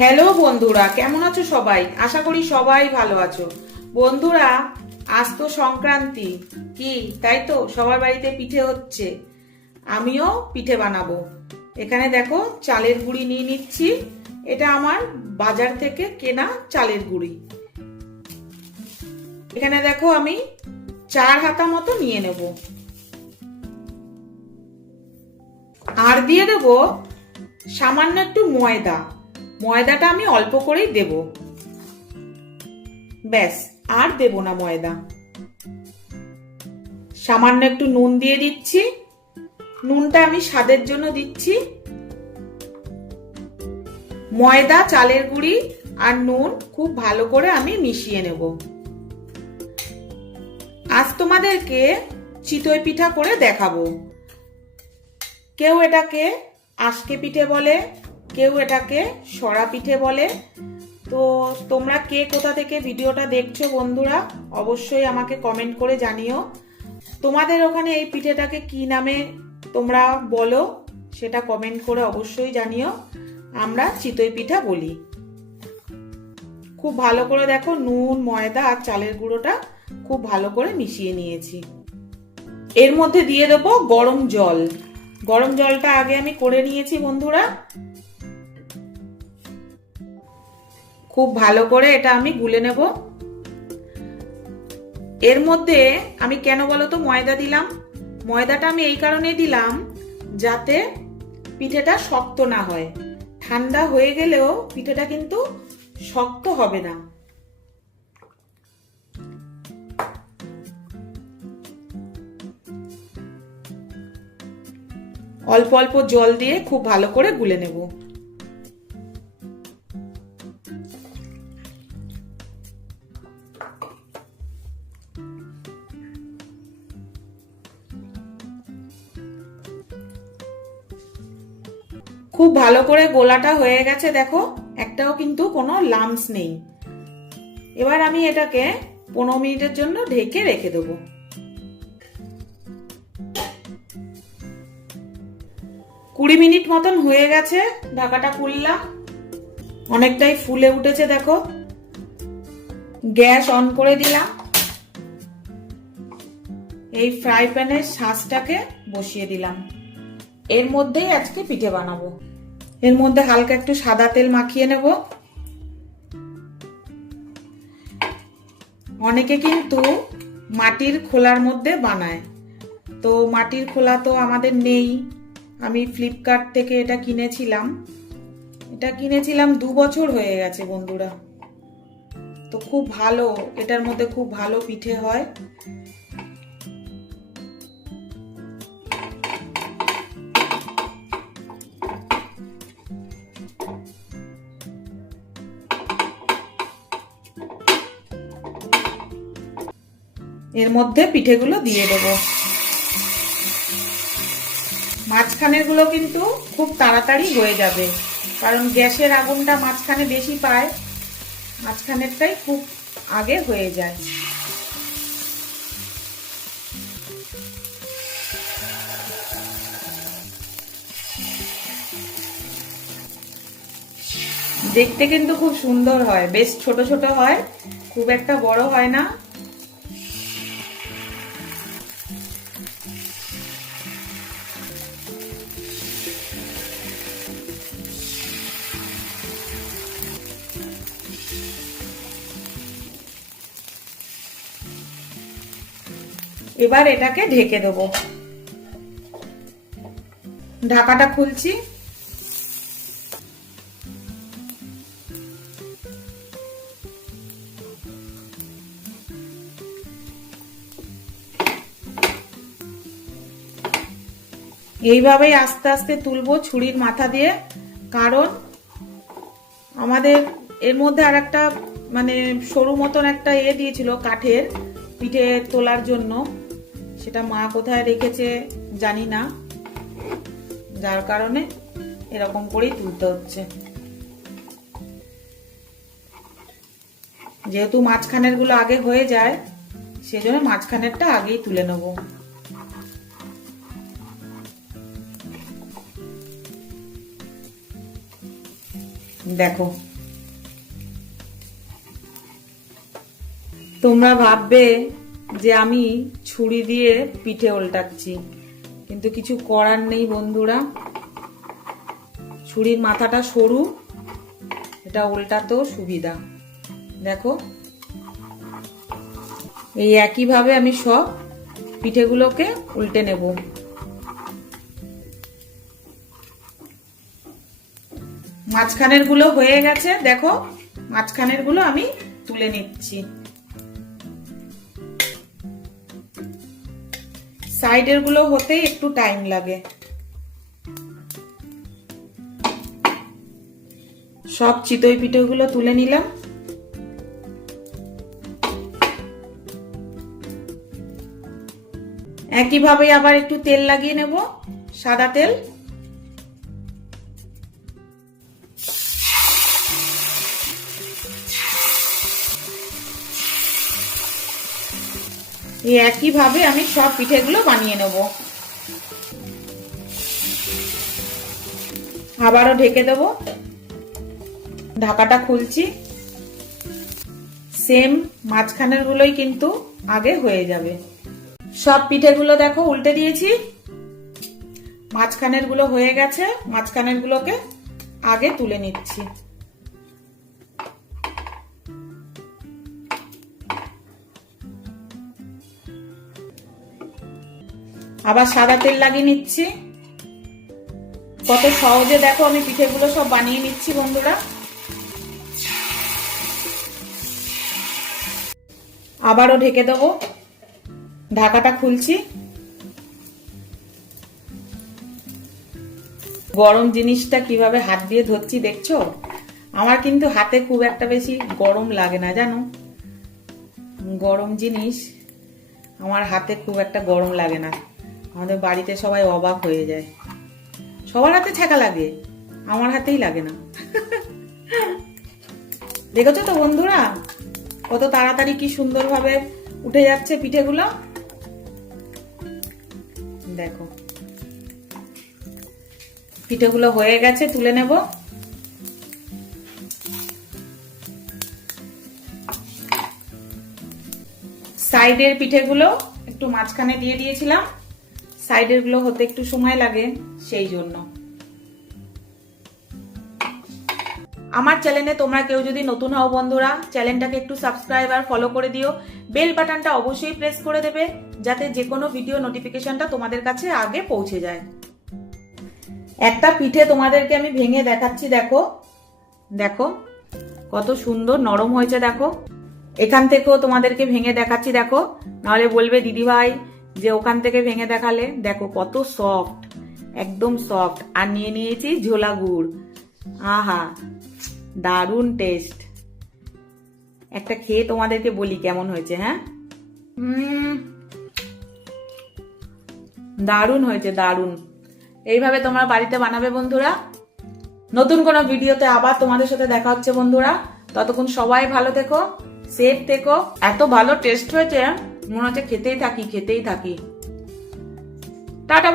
Hello বন্ধুরা, কেমন আছো সবাই? আশা করি সবাই ভালো আছো। বন্ধুরা, আজ তো সংক্রান্তি, কি তাই তো সবার বাড়িতে পিঠে হচ্ছে। আমিও পিঠে বানাবো। এখানে দেখো চালের গুঁড়ি নিয়ে নিচ্ছি। এটা আমার বাজার থেকে কেনা চালের গুঁড়ি। এখানে দেখো আমি 4 হাতা মতো নিয়ে নেব। আর দিয়ে দেবো সামান্য একটু ময়দা। ময়দাটা আমি অল্প করেই দেব, ব্যাস, আর দেব না ময়দা। সামান্য একটু নুন দিয়ে দিচ্ছি। নুনটা আমি স্বাদের জন্য দিচ্ছি। ময়দা, চালের গুঁড়ি আর নুন খুব ভালো করে আমি মিশিয়ে নেব। আজ তোমাদেরকে চিতই পিঠা করে দেখাবো। কেউ এটাকে আজকে পিঠে বলে, কেউ এটাকে সরা পিঠে বলে। তো তোমরা কে কোথা থেকে ভিডিওটা দেখছো বন্ধুরা, অবশ্যই আমাকে কমেন্ট করে জানিও। তোমাদের ওখানে এই পিঠেটাকে কি নামে তোমরা বলো সেটা কমেন্ট করে অবশ্যই জানিও। আমরা চিতই পিঠা বলি। খুব ভালো করে দেখো নুন, ময়দা আর চালের গুঁড়োটা খুব ভালো করে মিশিয়ে নিয়েছি। এর মধ্যে দিয়ে দেবো গরম জল। গরম জলটা আগে আমি করে নিয়েছি বন্ধুরা। খুব ভালো করে এটা আমি গুলে নেব। এর মধ্যে আমি কেন বলো তো ময়দা দিলাম? ময়দাটা আমি এই কারণেই দিলাম যাতে পিঠেটা শক্ত না হয়। ঠান্ডা হয়ে গেলেও পিঠেটা কিন্তু শক্ত হবে না। অল্প অল্প জল দিয়ে খুব ভালো করে গুলে নেব। খুব ভালো করে গোলাটা হয়ে গেছে, দেখো একটাও কিন্তু কোনো লাম্পস নেই। এবার আমি এটাকে 15 মিনিটের জন্য ঢেকে রেখে দেবো। 20 মিনিট মতন হয়ে গেছে, ঢাকাটা খুললাম। অনেকটাই ফুলে উঠেছে দেখো। গ্যাস অন করে দিলাম। এই ফ্রাই প্যানের শাঁসটাকে বসিয়ে দিলাম। এর মধ্যেই আজকে পিঠে বানাবো। এর মধ্যে হালকা একটু সাদা তেল মাখিয়ে নেব। অনেকে কিন্তু মাটির খোলার মধ্যে বানায়, তো মাটির খোলা তো আমাদের নেই। আমি ফ্লিপকার্ট থেকে এটা কিনেছিলাম। 2 বছর হয়ে গেছে বন্ধুরা। তো খুব ভালো, এটার মধ্যে খুব ভালো পিঠে হয়। এর মধ্যে পিঠেগুলো দিয়ে দেব। মাঝখানের গুলো কিন্তু খুব তাড়াতাড়ি হয়ে যাবে, কারণ গ্যাসের আগুনটা মাঝখানে বেশি পায়। মাঝখানেরটাই খুব আগে হয়ে যায়। দেখতে কিন্তু খুব সুন্দর হয়, বেশ ছোট ছোট হয়, খুব একটা বড় হয় না। এবার এটাকে ঢেকে দেবো। ঢাকাটা খুলছি। এইভাবেই আস্তে আস্তে তুলবো ছুরির মাথা দিয়ে, কারণ আমাদের এর মধ্যে আর একটা মানে সরু মতন একটা দিয়েছিল কাঠের পিঠে তোলার জন্য। সেটা মা কোথায় রেখেছে জানি না, যার কারণে এরকম করেই তুলতে হচ্ছে। যেহেতু মাঝখানের গুলো আগে হয়ে যায়, সেজন্য মাঝখানেরটা আগেই তুলে নেব। দেখো, তোমরা ভাববে যে আমি ছুরি দিয়ে পিঠে উল্টাচ্ছি, কিন্তু কিছু করার নেই বন্ধুরা। ছুরির মাথাটা সরু, এটা উল্টাতেও সুবিধা। দেখো, এই একইভাবে আমি সব পিঠেগুলোকে উল্টে নেব। মাঝখানের গুলো হয়ে গেছে, দেখো মাঝখানের গুলো আমি তুলে নিচ্ছি। সাইডের গুলো হতে একটু টাইম লাগে। সব চিতই পিঠেগুলো তুলে নিলাম। একইভাবে আবার একটু তেল লাগিয়ে নেব, সাদা তেল। এই একইভাবে আমি সব পিঠেগুলো বানিয়ে নেব। আবারও ঢেকে দেব, ঢাকাটা খুলছি। সেম মাঝখানের গুলোই কিন্তু আগে হয়ে যাবে। সব পিঠেগুলো দেখো উল্টে দিয়েছি, মাঝখানের গুলো হয়ে গেছে। মাঝখানের গুলোকে আগে তুলে নিচ্ছি। আবার সাদা তেল লাগিয়ে নিচ্ছি। কত সহজে দেখো আমি পিঠেগুলো সব বানিয়ে নিচ্ছি বন্ধুরা। আবারও ঢেকে দেবো, ঢাকাটা খুলছি। গরম জিনিসটা কিভাবে হাত দিয়ে ধরছি দেখছো? আমার কিন্তু হাতে খুব একটা বেশি গরম লাগে না জানো। গরম জিনিস আমার হাতে খুব একটা গরম লাগে না। আমাদের বাড়িতে সবাই অবাক হয়ে যায়। সবার হাতে ছ্যাঁকা লাগে, আমার হাতেই লাগে না। দেখেছো তো বন্ধুরা, কত তাড়াতাড়ি কি সুন্দরভাবে উঠে যাচ্ছে পিঠেগুলো। দেখো, পিঠেগুলো হয়ে গেছে, তুলে নেব। সাইডের পিঠেগুলো একটু মাঝখানে দিয়ে দিয়েছিলাম, সাইডের গুলো হতে একটু সময় লাগে, সেই জন্য। আমার চ্যানেলে তোমরা কেউ যদি নতুন হও বন্ধুরা, চ্যানেলটাকে একটু সাবস্ক্রাইব আর ফলো করে দিও। বেল বাটনটা অবশ্যই প্রেস করে দেবে, যাতে যে কোনো ভিডিও নোটিফিকেশনটা তোমাদের কাছে আগে পৌঁছে যায়। একটা পিঠে তোমাদেরকে আমি ভেঙে দেখাচ্ছি। দেখো দেখো কত সুন্দর নরম হয়েছে। দেখো, এখান থেকেও তোমাদেরকে ভেঙে দেখাচ্ছি। দেখো, নাহলে বলবে দিদিভাই যে ওখান থেকে ভেঙে দেখালে। দেখো কত সফট, একদম সফট। আর নিয়ে নিয়েছি ঝোলা গুড়। আহা, দারুণ টেস্ট। একটা খেয়ে তোমাদেরকে বলি কেমন হয়েছে। হ্যাঁ, দারুণ হয়েছে, দারুণ। এইভাবে তোমরা বাড়িতে বানাবে বন্ধুরা। নতুন কোনো ভিডিওতে আবার তোমাদের সাথে দেখা হচ্ছে বন্ধুরা। ততক্ষণ সবাই ভালো থেকো, সেফ থেকো। এত ভালো টেস্ট হয়েছে, মনে হচ্ছে খেতেই থাকি। টাটা।